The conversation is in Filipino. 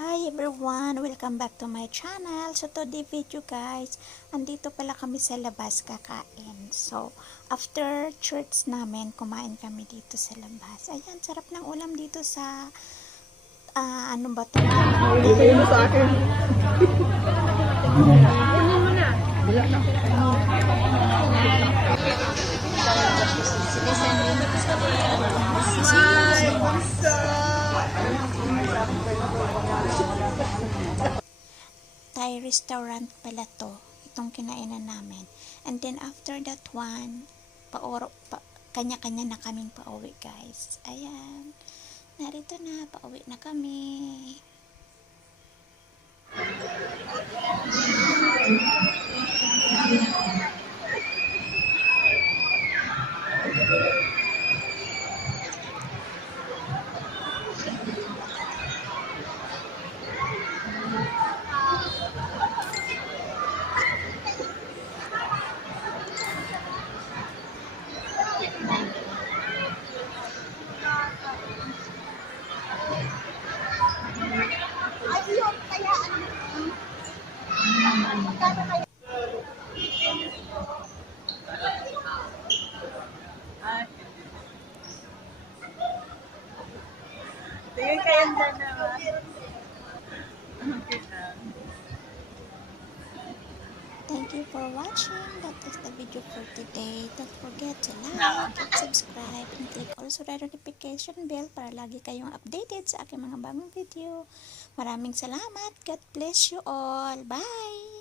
Hi everyone! Welcome back to my channel. So today video guys, andito pala kami sa labas kakain. So after church namin, kumain kami dito sa labas. Ayan, sarap ng ulam dito sa ano ba ito? Bigay mo sa akin. Thai restaurant pala to. Itong kinainan namin. And then after that one, kanya-kanya na kaming pauwi guys. Ayan. Narito na, pauwi na kami. Tingin kayong dalawa. Thank you for watching. That is the video for today. Don't forget to like and subscribe and click also the notification bell para lagi kayong updated sa aking mga bagong video. Maraming salamat. God bless you all. Bye!